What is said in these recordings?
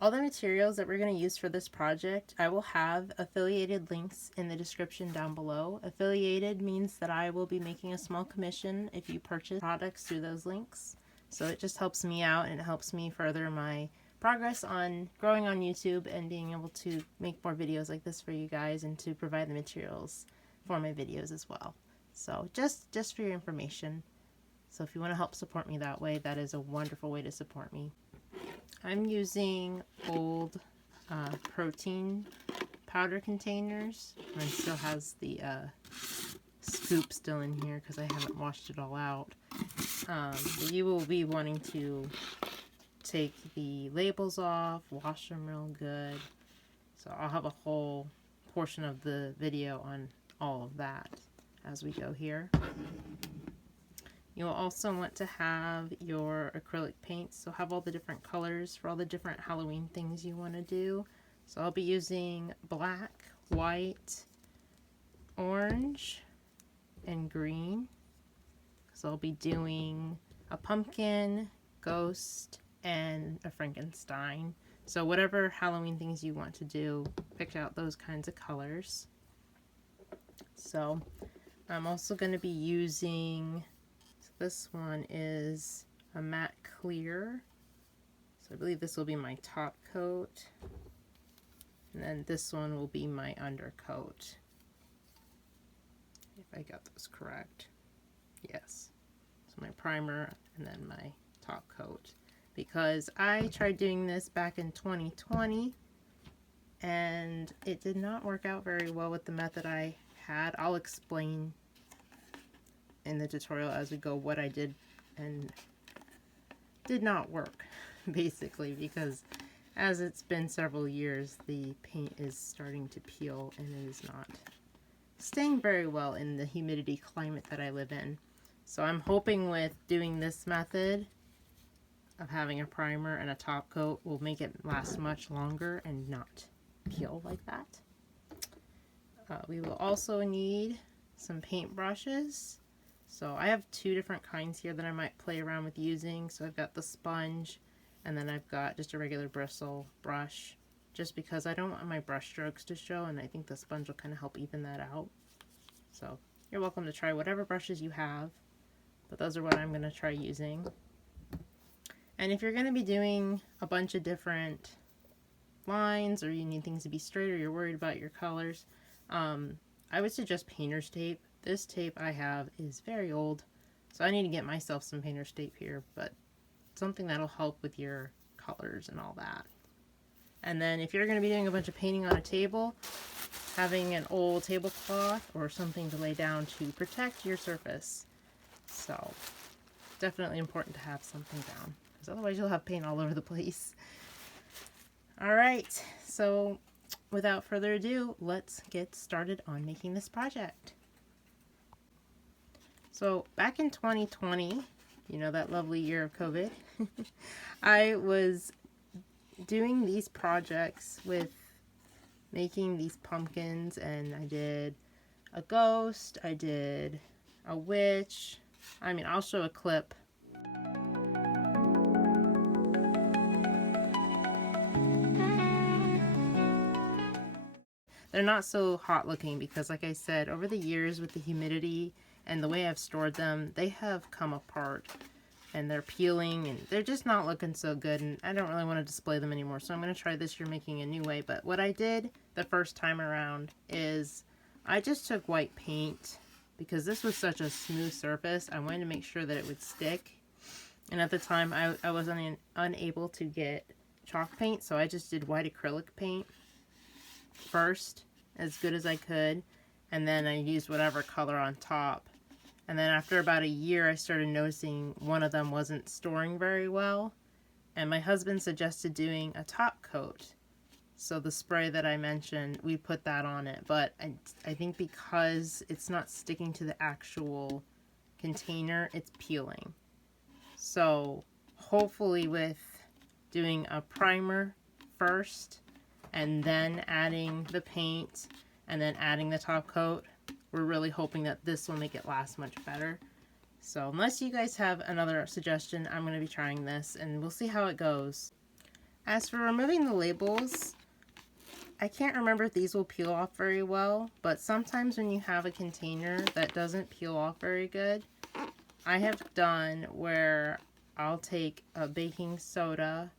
All the materials that we're going to use for this project, I will have affiliated links in the description down below. Affiliated means that I will be making a small commission if you purchase products through those links. So it just helps me out and it helps me further my progress on growing on YouTube and being able to make more videos like this for you guys and to provide the materials for my videos as well. So just for your information. So if you want to help support me that way, that is a wonderful way to support me. I'm using old protein powder containers. Mine still has the scoop still in here because I haven't washed it all out. You will be wanting to take the labels off, wash them real good. So I'll have a whole portion of the video on all of that as we go here. You'll also want to have your acrylic paints, so have all the different colors for all the different Halloween things you want to do. So I'll be using black, white, orange, and green. So I'll be doing a pumpkin, ghost, and a Frankenstein. So whatever Halloween things you want to do, pick out those kinds of colors. So I'm also going to be using, this one is a matte clear. So I believe this will be my top coat. And then this one will be my undercoat. If I got those correct. Yes. So my primer and then my top coat. Because I tried doing this back in 2020 and it did not work out very well with the method I had. I'll explain in the tutorial as we go what I did and did not work, basically, because as it's been several years, the paint is starting to peel and it is not staying very well in the humidity climate that I live in. So I'm hoping with doing this method of having a primer and a top coat will make it last much longer and not peel like that. We will also need some paint brushes. So I have two different kinds here that I might play around with using. So I've got the sponge and then I've got just a regular bristle brush, just because I don't want my brush strokes to show, and I think the sponge will kind of help even that out. So you're welcome to try whatever brushes you have, but those are what I'm going to try using. And if you're going to be doing a bunch of different lines, or you need things to be straight, or you're worried about your colors, I would suggest painter's tape. This tape I have is very old, so I need to get myself some painter's tape here, but something that'll help with your colors and all that. And then if you're going to be doing a bunch of painting on a table, having an old tablecloth or something to lay down to protect your surface. So definitely important to have something down, because otherwise you'll have paint all over the place. Alright, so without further ado, let's get started on making this project. So back in 2020, you know, that lovely year of COVID, I was doing these projects with making these pumpkins, and I did a ghost, I did a witch. I mean, I'll show a clip. They're not so hot looking because, like I said, over the years with the humidity and the way I've stored them, they have come apart and they're peeling and they're just not looking so good, and I don't really want to display them anymore. So I'm going to try this year making a new way. But what I did the first time around is I just took white paint, because this was such a smooth surface. I wanted to make sure that it would stick. And at the time I was unable to get chalk paint, so I just did white acrylic paint first as good as I could, and then I used whatever color on top. And then after about a year, I started noticing one of them wasn't storing very well, and my husband suggested doing a top coat. So the spray that I mentioned, we put that on it, but I think because it's not sticking to the actual container, it's peeling. So hopefully with doing a primer first and then adding the paint and then adding the top coat, we're really hoping that this will make it last much better. So unless you guys have another suggestion, I'm going to be trying this and we'll see how it goes. As for removing the labels, I can't remember if these will peel off very well, but sometimes when you have a container that doesn't peel off very good, I have done where I'll take a baking soda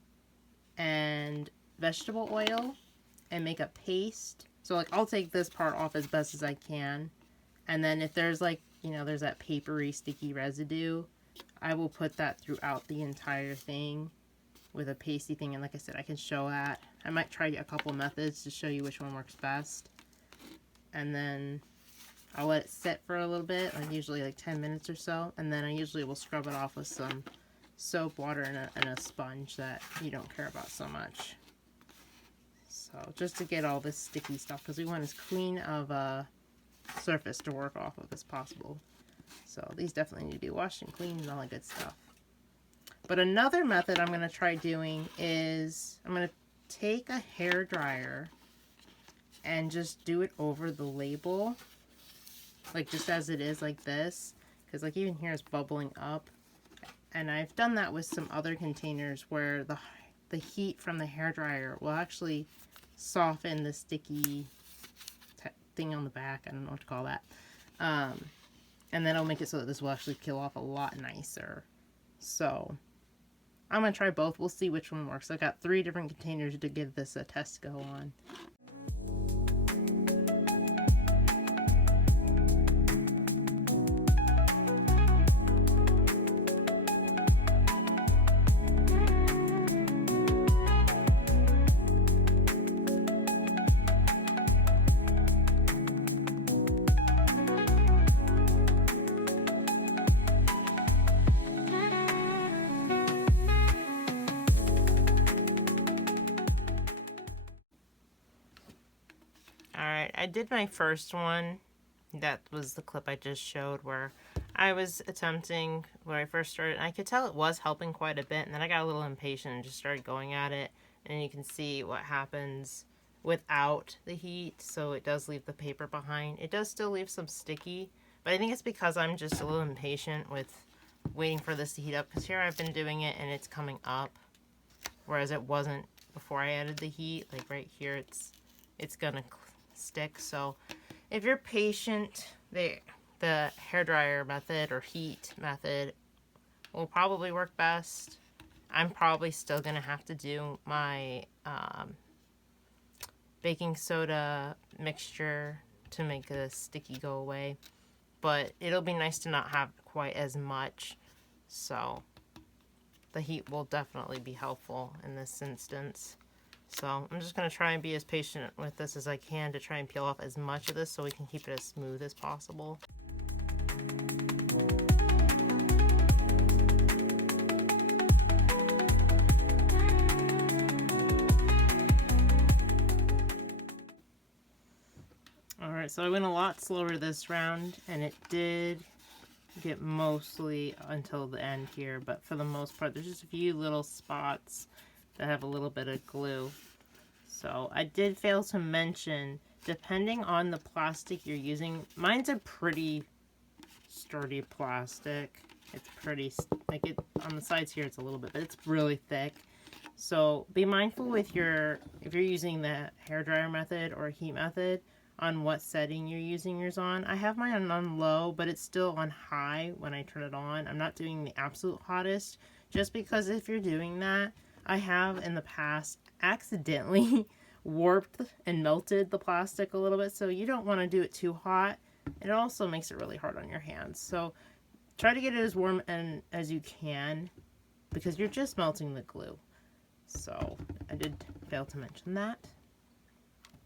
and vegetable oil and make a paste. So like I'll take this part off as best as I can, and then if there's like, you know, there's that papery sticky residue, I will put that throughout the entire thing with a pasty thing. And like I said, I can show that. I might try a couple methods to show you which one works best, and then I'll let it sit for a little bit, like usually like 10 minutes or so, and then I usually will scrub it off with some soap, water, and a sponge that you don't care about so much. So just to get all this sticky stuff, because we want as clean of a surface to work off of as possible. So these definitely need to be washed and cleaned and all that good stuff. But another method I'm going to try doing is I'm going to take a hair dryer and just do it over the label, like just as it is, like this, because like even here is bubbling up. And I've done that with some other containers where the heat from the hair dryer will actually soften the sticky thing on the back. I don't know what to call that. And then it'll make it so that this will actually peel off a lot nicer. So I'm going to try both. We'll see which one works. I've got 3 different containers to give this a test go on. Alright, I did my first one. That was the clip I just showed where I was attempting when I first started. And I could tell it was helping quite a bit, and then I got a little impatient and just started going at it. And you can see what happens without the heat, so it does leave the paper behind. It does still leave some sticky, but I think it's because I'm just a little impatient with waiting for this to heat up, because here I've been doing it and it's coming up, whereas it wasn't before I added the heat. Like right here, it's gonna stick. So if you're patient, the hairdryer method or heat method will probably work best. I'm probably still gonna have to do my baking soda mixture to make the sticky go away, but it'll be nice to not have quite as much, so the heat will definitely be helpful in this instance. So I'm just going to try and be as patient with this as I can to try and peel off as much of this so we can keep it as smooth as possible. Alright, so I went a lot slower this round, and it did get mostly until the end here, but for the most part there's just a few little spots that have a little bit of glue. So I did fail to mention, depending on the plastic you're using, mine's a pretty sturdy plastic. It's pretty, like it on the sides here it's a little bit, but it's really thick. So be mindful with if you're using the hairdryer method or heat method on what setting you're using yours on. I have mine on low, but it's still on high when I turn it on. I'm not doing the absolute hottest, just because if you're doing that, I have in the past accidentally warped and melted the plastic a little bit, so you don't want to do it too hot. It also makes it really hard on your hands. So try to get it as warm and as you can, because you're just melting the glue. So I did fail to mention that.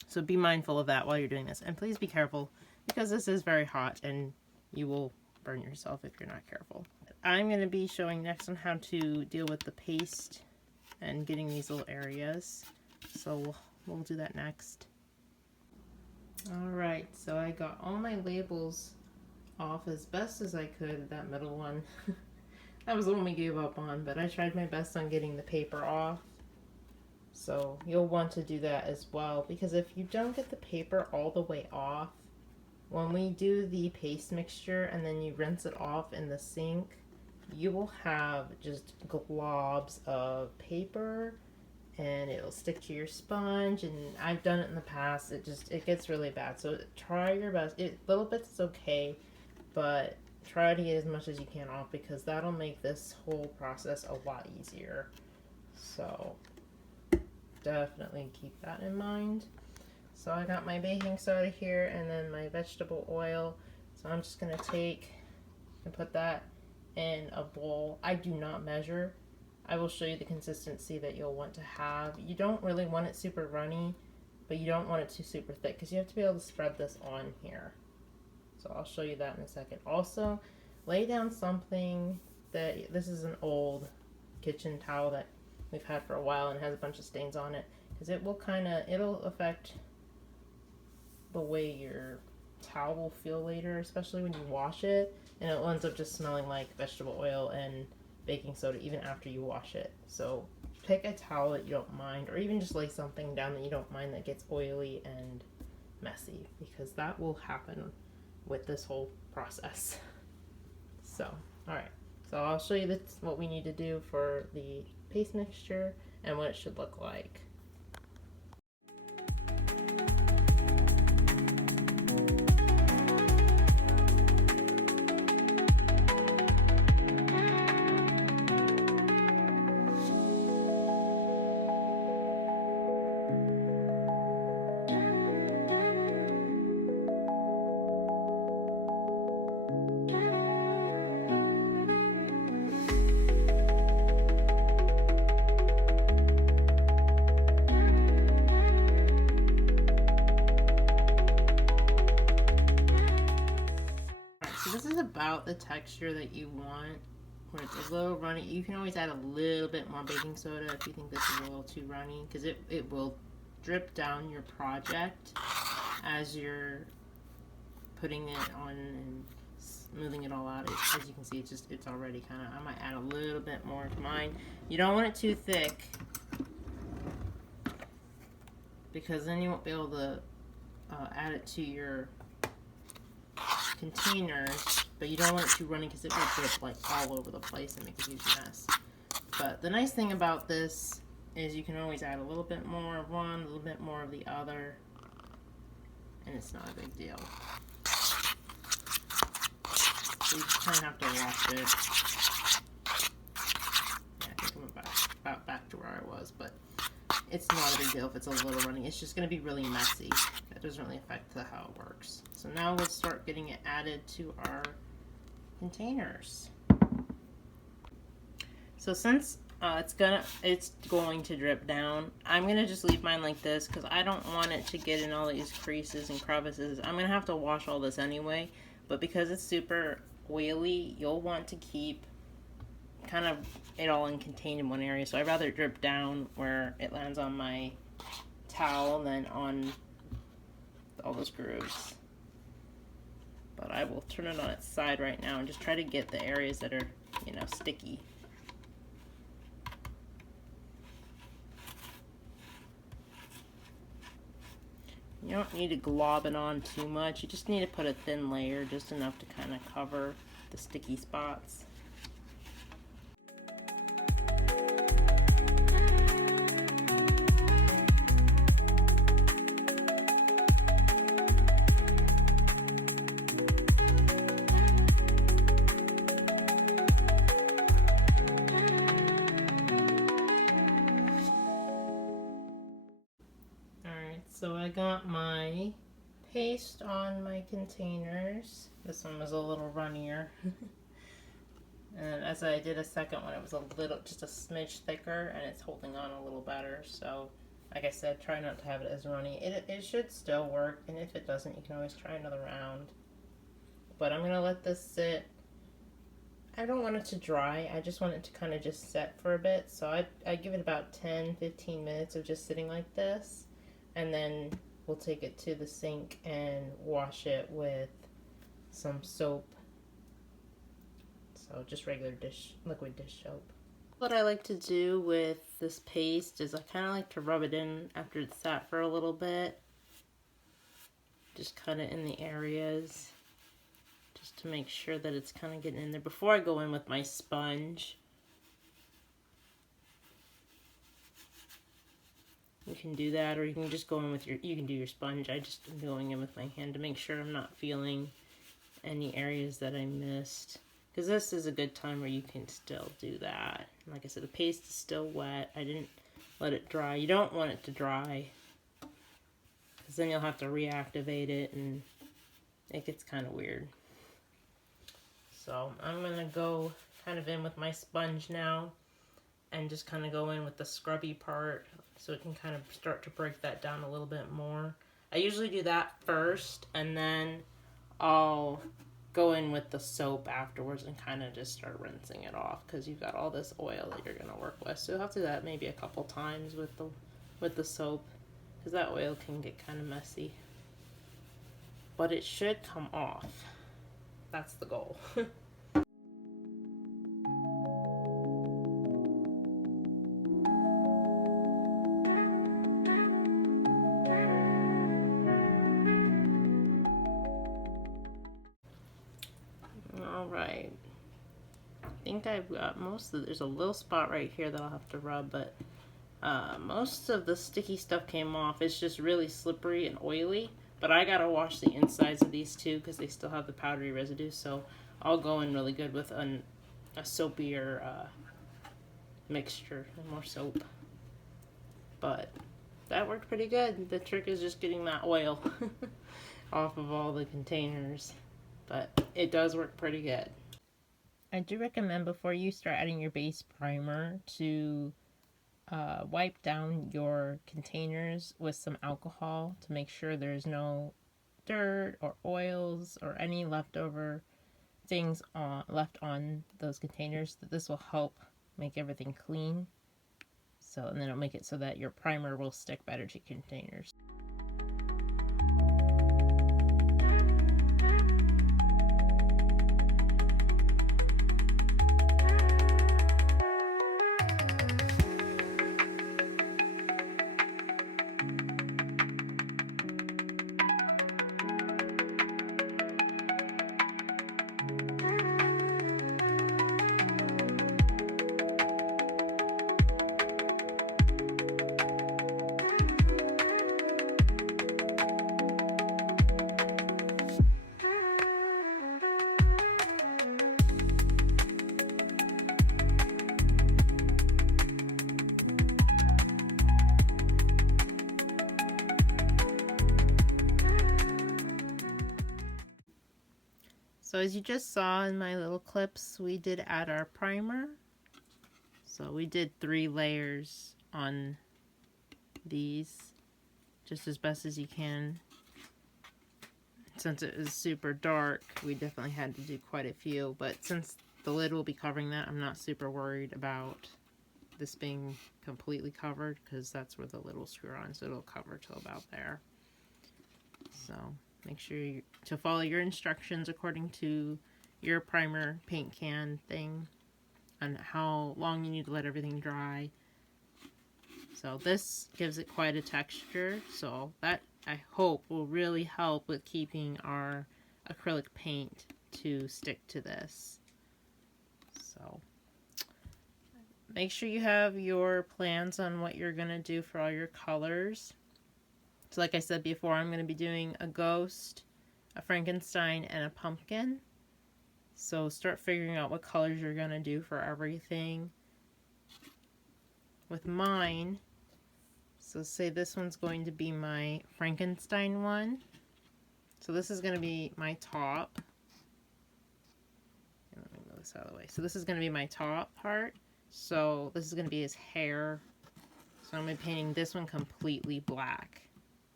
So be mindful of that while you're doing this, and please be careful, because this is very hot and you will burn yourself if you're not careful. I'm going to be showing next on how to deal with the paste and getting these little areas, so we'll do that next. Alright, so I got all my labels off as best as I could. That middle one that was the one we gave up on, but I tried my best on getting the paper off. So you'll want to do that as well, because if you don't get the paper all the way off, when we do the paste mixture and then you rinse it off in the sink, you will have just globs of paper and it'll stick to your sponge, and I've done it in the past. It gets really bad, so try your best. Little bits is okay, but try to get as much as you can off, because that'll make this whole process a lot easier. So definitely keep that in mind. So I got my baking soda here and then my vegetable oil. So I'm just gonna take and put that in a bowl. I do not measure. I will show you the consistency that you'll want to have. You don't really want it super runny, but you don't want it too super thick, because you have to be able to spread this on here. So I'll show you that in a second. Also, lay down something that, this is an old kitchen towel that we've had for a while and has a bunch of stains on it, because it'll affect the way your towel will feel later, especially when you wash it, and it ends up just smelling like vegetable oil and baking soda even after you wash it. So pick a towel that you don't mind, or even just lay something down that you don't mind that gets oily and messy, because that will happen with this whole process. So, alright, so I'll show you what we need to do for the paste mixture and what it should look like. This is about the texture that you want, where it's a little runny. You can always add a little bit more baking soda if you think this is a little too runny, because it will drip down your project as you're putting it on and smoothing it all out. As you can see, it's already kind of, I might add a little bit more to mine. You don't want it too thick, because then you won't be able to add it to your containers, but you don't want it too runny, because it will drip like all over the place and make a huge mess. But the nice thing about this is you can always add a little bit more of one, a little bit more of the other, and it's not a big deal. So you just kind of have to wash it. Yeah, I think I'm about back to where I was, but it's not a big deal if it's a little runny. It's just going to be really messy. That doesn't really affect how it works. So now let's start getting it added to our containers. So since it's going to drip down, I'm gonna just leave mine like this, because I don't want it to get in all these creases and crevices. I'm gonna have to wash all this anyway, but because it's super oily, you'll want to keep kind of it all contained in one area. So I'd rather it drip down where it lands on my towel than on all those grooves. But I will turn it on its side right now and just try to get the areas that are, you know, sticky. You don't need to glob it on too much. You just need to put a thin layer, just enough to kind of cover the sticky spots. So I got my paste on my containers. This one was a little runnier. And as I did a second one, it was just a smidge thicker, and it's holding on a little better. So like I said, try not to have it as runny. It should still work, and if it doesn't, you can always try another round. But I'm gonna let this sit. I don't want it to dry. I just want it to kind of just set for a bit. So I give it about 10-15 minutes of just sitting like this. And then we'll take it to the sink and wash it with some soap. So just regular liquid dish soap. What I like to do with this paste is I kind of like to rub it in after it's sat for a little bit. Just kind of in the areas. Just to make sure that it's kind of getting in there before I go in with my sponge. you can do that, or you can just go in with you can do your sponge. I just am going in with my hand to make sure I'm not feeling any areas that I missed. Because this is a good time where you can still do that. Like I said, the paste is still wet. I didn't let it dry. You don't want it to dry, because then you'll have to reactivate it and it gets kind of weird. So I'm going to go kind of in with my sponge now and just kind of go in with the scrubby part so it can kind of start to break that down a little bit more. I usually do that first, and then I'll go in with the soap afterwards and kind of just start rinsing it off, because you've got all this oil that you're going to work with. So you'll have to do that maybe a couple times with the soap, because that oil can get kind of messy. But it should come off. That's the goal. Alright, I think I've got most of, there's a little spot right here that I'll have to rub, but most of the sticky stuff came off. It's just really slippery and oily, but I gotta wash the insides of these too because they still have the powdery residue, so I'll go in really good with a soapier mixture and more soap. But that worked pretty good. The trick is just getting that oil off of all the containers. But it does work pretty good. I do recommend before you start adding your base primer to wipe down your containers with some alcohol to make sure there's no dirt or oils or any leftover things left on those containers. This will help make everything clean. So, and then it'll make it so that your primer will stick better to containers. So as you just saw in my little clips, we did add our primer. So we did 3 layers on these, just as best as you can. Since it was super dark, we definitely had to do quite a few, but since the lid will be covering that, I'm not super worried about this being completely covered, because that's where the lid will screw on, so it'll cover till about there. So make sure to follow your instructions according to your primer paint can thing on how long you need to let everything dry. So this gives it quite a texture, so that I hope will really help with keeping our acrylic paint to stick to this. So make sure you have your plans on what you're going to do for all your colors. So like I said before, I'm going to be doing a ghost, a Frankenstein, and a pumpkin. So start figuring out what colors you're going to do for everything. With mine, so say this one's going to be my Frankenstein one. So this is going to be my top. Let me move this out of the way. So this is going to be my top part. So this is going to be his hair. So I'm going to be painting this one completely black,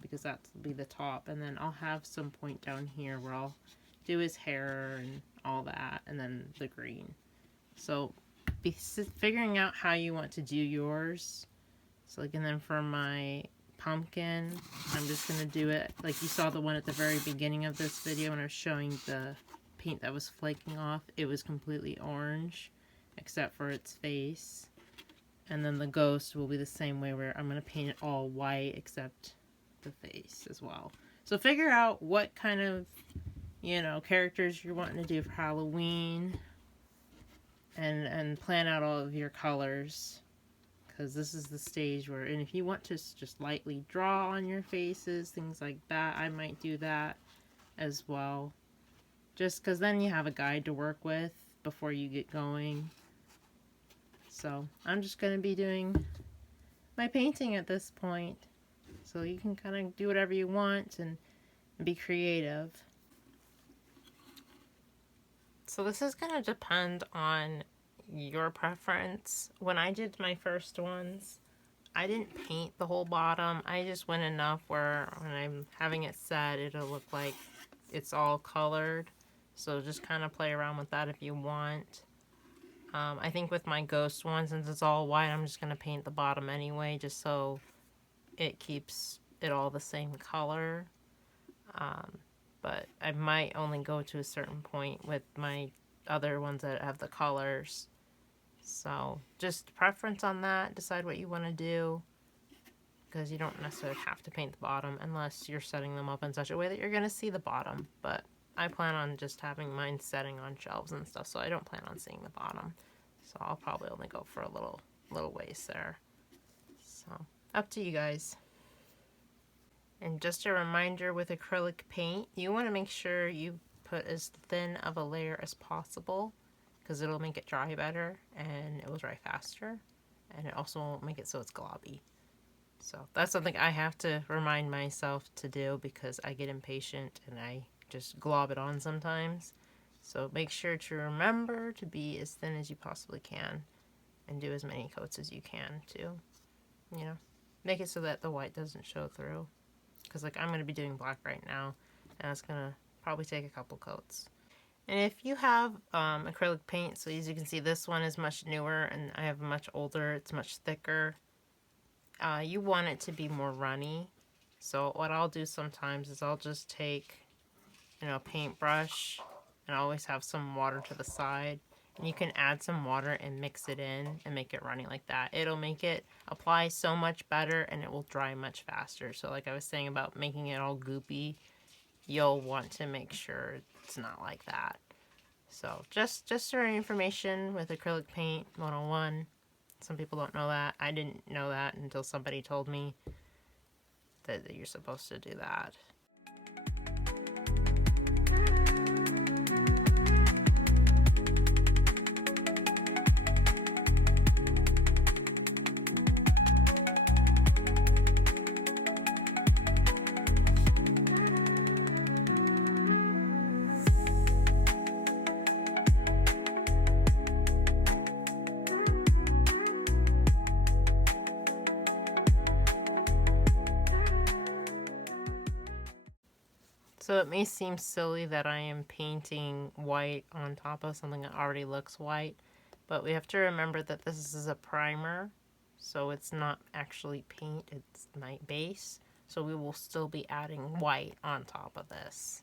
because that will be the top, and then I'll have some point down here where I'll do his hair and all that, and then the green. So be figuring out how you want to do yours. So like, and then for my pumpkin, I'm just going to do it like you saw the one at the very beginning of this video when I was showing the paint that was flaking off. It was completely orange except for its face. And then the ghost will be the same way, where I'm going to paint it all white except the face as well. So figure out what kind of, you know, characters you're wanting to do for Halloween, and plan out all of your colors, because this is the stage where, and if you want to just lightly draw on your faces, things like that, I might do that as well. Just because then you have a guide to work with before you get going. So I'm just going to be doing my painting at this point. So you can kind of do whatever you want and be creative. So this is going to depend on your preference. When I did my first ones, I didn't paint the whole bottom. I just went enough where when I'm having it set, it'll look like it's all colored. So just kind of play around with that if you want. I think with my ghost one, since it's all white, I'm just going to paint the bottom anyway, just so it keeps it all the same color. But I might only go to a certain point with my other ones that have the colors. So just preference on that. Decide what you want to do, because you don't necessarily have to paint the bottom unless you're setting them up in such a way that you're going to see the bottom. But I plan on just having mine setting on shelves and stuff, so I don't plan on seeing the bottom. So I'll probably only go for a little ways there. So up to you guys. And just a reminder, with acrylic paint, you want to make sure you put as thin of a layer as possible, because it'll make it dry better and it will dry faster, and it also won't make it so it's globby. So that's something I have to remind myself to do, because I get impatient and I just glob it on sometimes. So make sure to remember to be as thin as you possibly can and do as many coats as you can to, you know, make it so that the white doesn't show through. Because like I'm going to be doing black right now, and it's going to probably take a couple coats. And if you have acrylic paint, so as you can see, this one is much newer and I have much older, it's much thicker. You want it to be more runny. So what I'll do sometimes is I'll just take, you know, a paintbrush, and I always have some water to the side. And you can add some water and mix it in and make it runny like that. It'll make it apply so much better, and it will dry much faster. So like I was saying about making it all goopy, you'll want to make sure it's not like that. So just for information with acrylic paint 101. Some people don't know that. I didn't know that until somebody told me that you're supposed to do that. So it may seem silly that I am painting white on top of something that already looks white, but we have to remember that this is a primer, so it's not actually paint, it's my base. So we will still be adding white on top of this.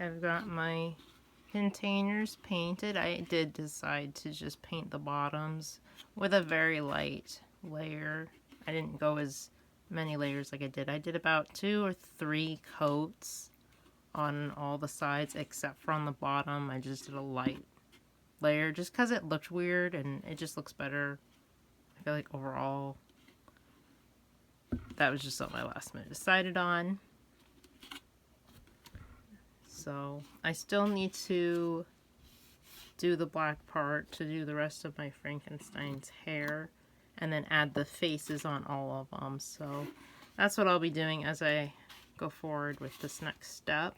I've got my containers painted. I did decide to just paint the bottoms with a very light layer. I didn't go as many layers like I did. I did about 2 or 3 coats on all the sides except for on the bottom. I just did a light layer just because it looked weird and it just looks better, I feel like, overall. that was just something I last minute decided on. So I still need to do the black part to do the rest of my Frankenstein's hair, and then add the faces on all of them. So that's what I'll be doing as I go forward with this next step.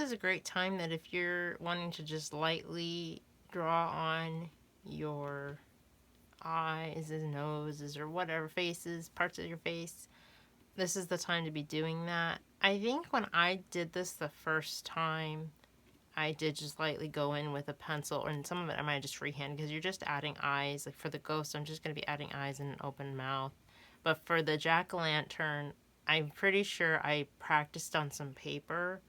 Is a great time that if you're wanting to just lightly draw on your eyes and noses or whatever faces, parts of your face, this is the time to be doing that. I think when I did this the first time, I did just lightly go in with a pencil, and some of it I might just freehand because you're just adding eyes. Like for the ghost, I'm just going to be adding eyes and an open mouth. But for the jack-o'-lantern, I'm pretty sure I practiced on some paper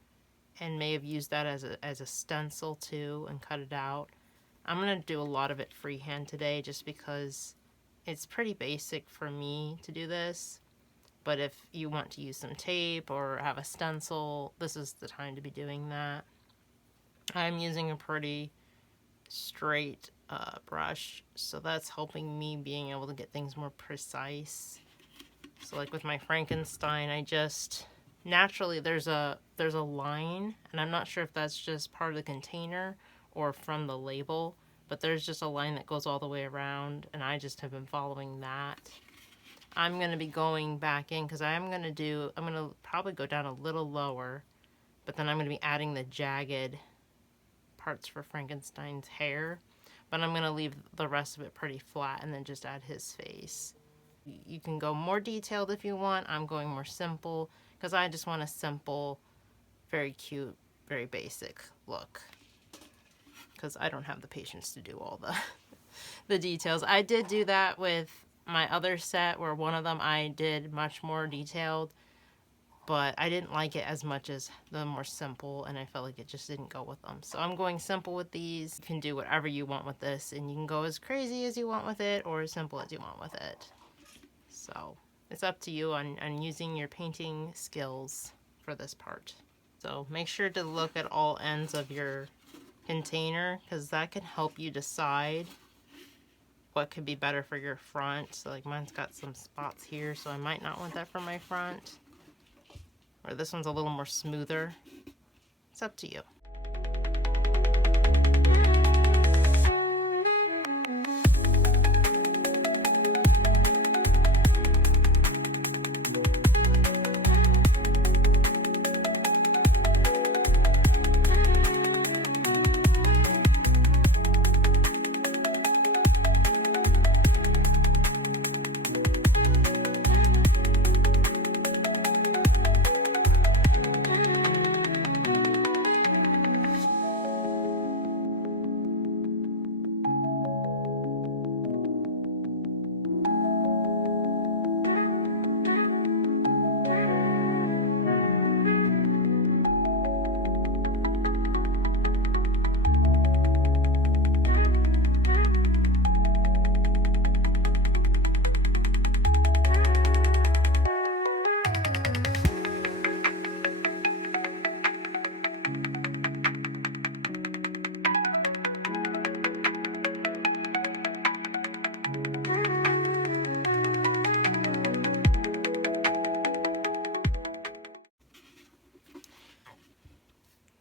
and may have used that as a stencil too and cut it out. I'm going to do a lot of it freehand today just because it's pretty basic for me to do this. But if you want to use some tape or have a stencil, this is the time to be doing that. I'm using a pretty straight brush, so that's helping me being able to get things more precise. So like with my Frankenstein, I just... naturally there's a line, and I'm not sure if that's just part of the container or from the label, but there's just a line that goes all the way around, and I just have been following that. I'm going to be going back in because I'm going to probably go down a little lower, but then I'm going to be adding the jagged parts for Frankenstein's hair, but I'm going to leave the rest of it pretty flat and then just add his face. You can go more detailed if you want. I'm going more simple because I just want a simple, very cute, very basic look. Because I don't have the patience to do all the details. I did do that with my other set where one of them I did much more detailed, but I didn't like it as much as the more simple, and I felt like it just didn't go with them. So I'm going simple with these. You can do whatever you want with this, and you can go as crazy as you want with it or as simple as you want with it. So it's up to you on using your painting skills for this part. So make sure to look at all ends of your container because that can help you decide what could be better for your front. So like mine's got some spots here, so I might not want that for my front. Or this one's a little more smoother. It's up to you.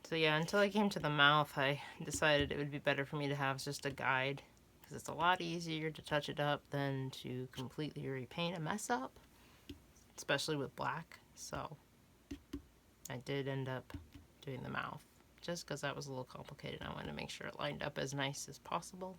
So yeah, until I came to the mouth, I decided it would be better for me to have just a guide, because it's a lot easier to touch it up than to completely repaint a mess up, especially with black. So I did end up doing the mouth, just because that was a little complicated. I wanted to make sure it lined up as nice as possible.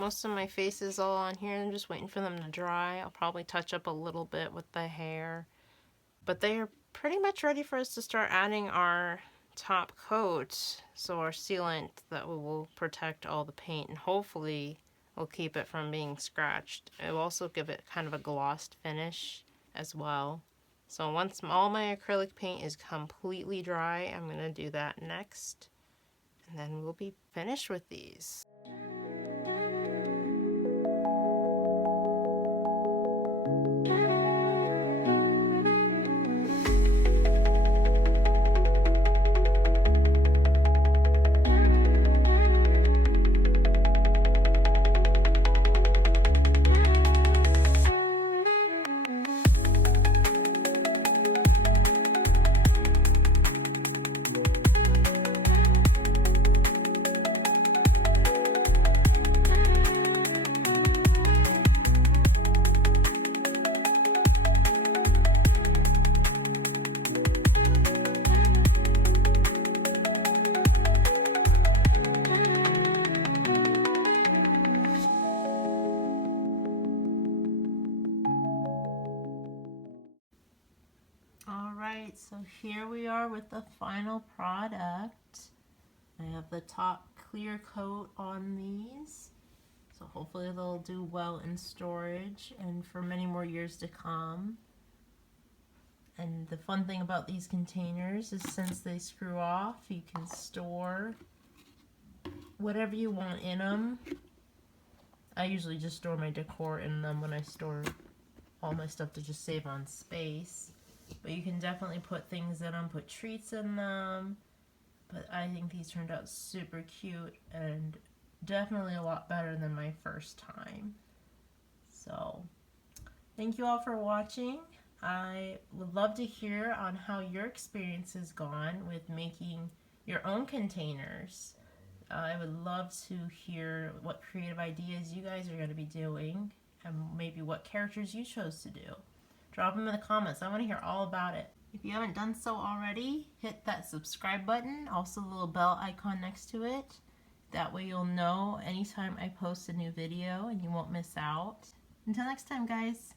most of my faces all on here. I'm just waiting for them to dry. I'll probably touch up a little bit with the hair. But they are pretty much ready for us to start adding our top coat. So our sealant that will protect all the paint and hopefully will keep it from being scratched. It will also give it kind of a glossed finish as well. So once all my acrylic paint is completely dry, I'm going to do that next. And then we'll be finished with these. Alright, so here we are with the final product. I have the top clear coat on these, so hopefully they'll do well in storage and for many more years to come. And the fun thing about these containers is since they screw off, you can store whatever you want in them. I usually just store my decor in them when I store all my stuff to just save on space. But you can definitely put things in them, put treats in them. But I think these turned out super cute and definitely a lot better than my first time. So, thank you all for watching. I would love to hear on how your experience has gone with making your own containers. I would love to hear what creative ideas you guys are going to be doing and maybe what characters you chose to do. Drop them in the comments. I want to hear all about it. If you haven't done so already, hit that subscribe button, also the little bell icon next to it. That way you'll know anytime I post a new video and you won't miss out. Until next time, guys.